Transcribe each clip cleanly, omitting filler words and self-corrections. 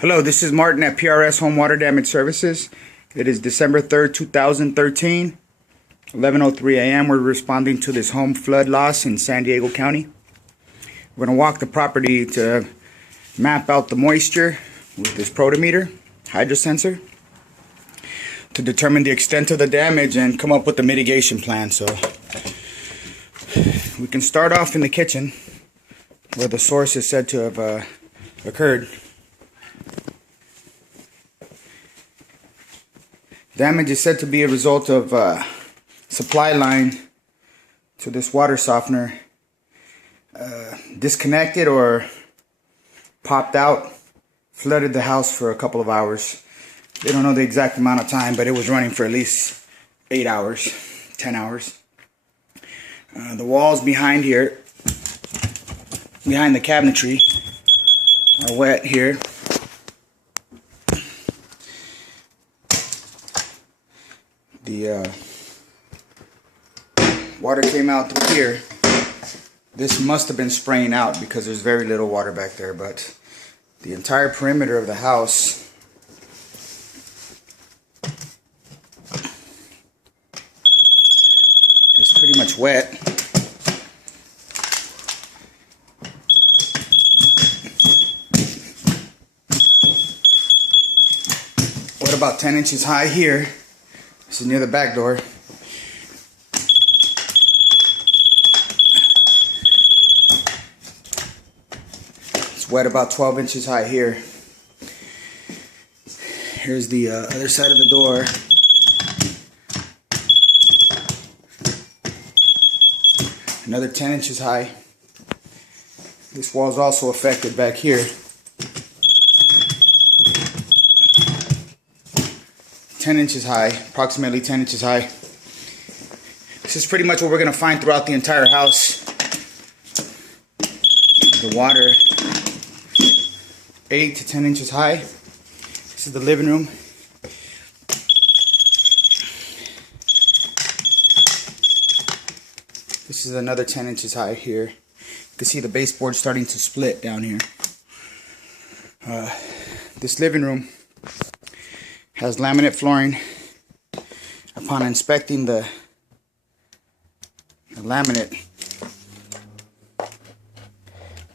Hello, this is Martin at PRS Home Water Damage Services. It is December 3rd, 2013, 11:03 a.m. We're responding to this home flood loss in San Diego County. We're going to walk the property to map out the moisture with this protometer, hydrosensor, to determine the extent of the damage and come up with a mitigation plan. So we can start off in the kitchen where the source is said to have occurred. Damage is said to be a result of supply line to this water softener disconnected or popped out, flooded the house for a couple of hours. They don't know the exact amount of time, but it was running for at least 8 hours, 10 hours. The walls behind here, behind the cabinetry, are wet here. The water came out through here. This must have been spraying out because there's very little water back there, but the entire perimeter of the house is pretty much wet. What about 10 inches high here? This is near the back door. It's wet about 12 inches high here. Here's the other side of the door. Another 10 inches high. This wall is also affected back here. 10 inches high, approximately 10 inches high. This is pretty much what we're going to find throughout the entire house. The water, 8 to 10 inches high. This is the living room. This is another 10 inches high here. You can see the baseboard starting to split down here. This living room has laminate flooring. Upon inspecting the laminate,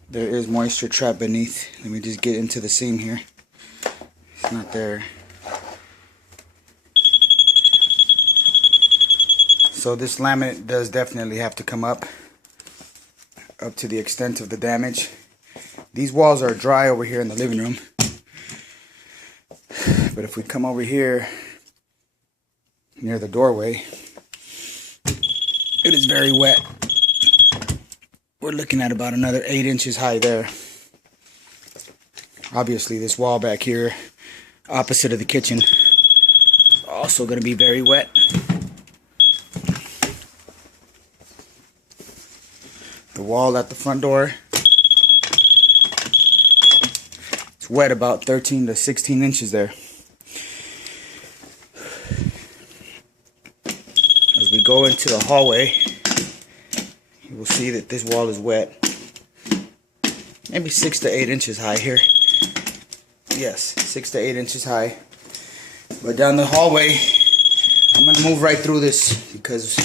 there is moisture trapped beneath. Let me just get into the seam here. It's not there. So this laminate does definitely have to come up to the extent of the damage. These walls are dry over here in the living room. But if we come over here near the doorway, it is very wet. We're looking at about another 8 inches high there. Obviously this wall back here opposite of the kitchen is also going to be very wet. The wall at the front door, it's wet about 13 to 16 inches there. As we go into the hallway, you will see that this wall is wet. Maybe 6 to 8 inches high here. Yes, 6 to 8 inches high. But down the hallway, I'm going to move right through this because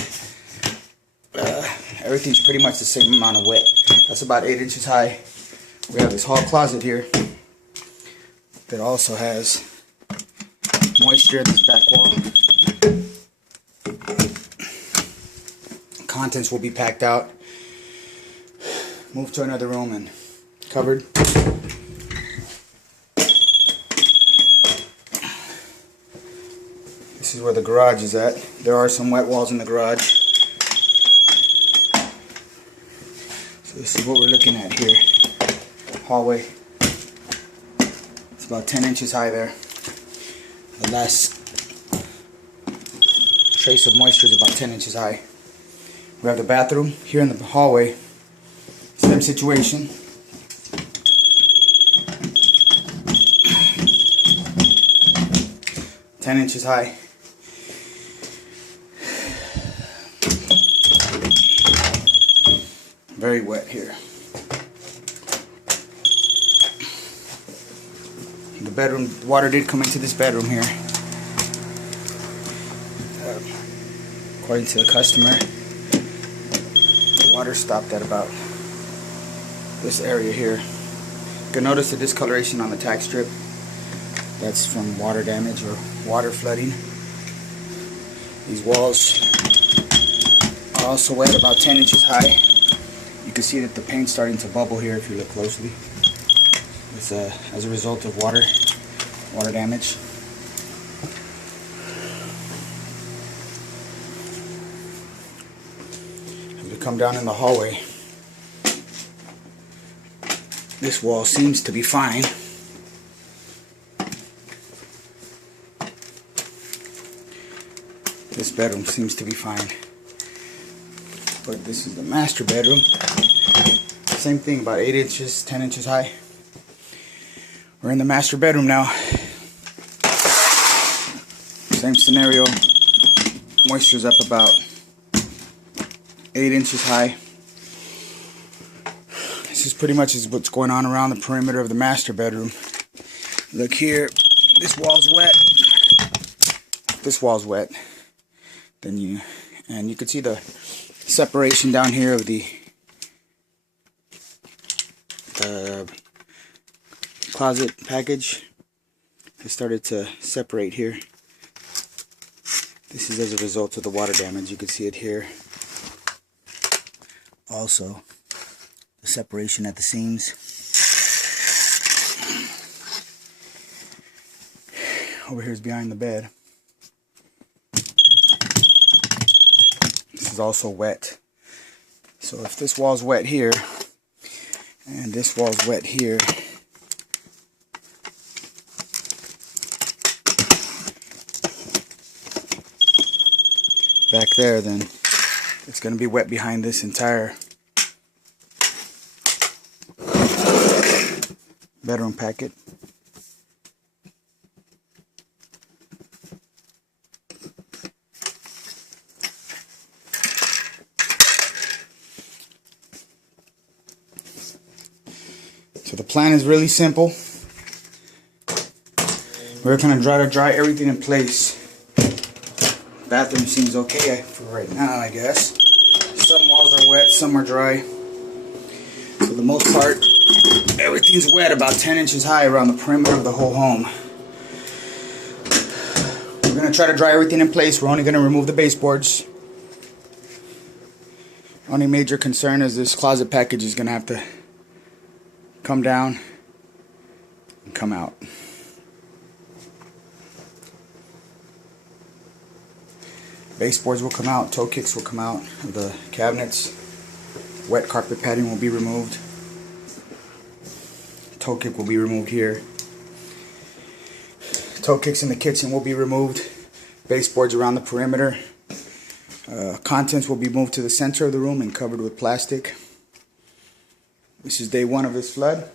everything's pretty much the same amount of wet. That's about 8 inches high. We have this hall closet here that also has moisture in this back wall. Contents will be packed out, moved to another room and covered. This is where the garage is at. There are some wet walls in the garage. So this is what we're looking at here. Hallway. It's about 10 inches high there. The last trace of moisture is about 10 inches high. We have the bathroom here in the hallway. Same situation. (10 inches high). Very wet here. The bedroom, water did come into this bedroom here. According to the customer, the water stopped at about this area here. You can notice the discoloration on the tack strip. That's from water damage or water flooding. These walls are also wet, about 10 inches high. You can see that the paint's starting to bubble here if you look closely. It's as a result of water damage. As we come down in the hallway, this wall seems to be fine. This bedroom seems to be fine. But this is the master bedroom. Same thing, about 8 inches, 10 inches high. We're in the master bedroom now. Same scenario. Moisture's up about 8 inches high. This is pretty much what's going on around the perimeter of the master bedroom. Look here, this wall's wet. This wall's wet. And you can see the separation down here of the closet package. It started to separate here. This is as a result of the water damage. You can see it here. Also, the separation at the seams. Over here is behind the bed. This is also wet. So if this wall's wet here, and this wall's wet here, back there, then it's going to be wet behind this entire bedroom packet. So the plan is really simple. We're going to try to dry everything in place. Bathroom seems okay for right now, I guess. Some walls are wet, some are dry. For the most part, everything's wet, about 10 inches high around the perimeter of the whole home. We're going to try to dry everything in place. We're only going to remove the baseboards. Only major concern is this closet package is going to have to come down and come out. Baseboards will come out, toe kicks will come out of the cabinets, wet carpet padding will be removed, toe kick will be removed here, toe kicks in the kitchen will be removed, baseboards around the perimeter, contents will be moved to the center of the room and covered with plastic. This is day 1 of this flood,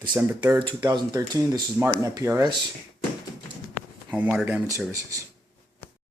December 3rd, 2013. This is Martin at PRS, Home Water Damage Services.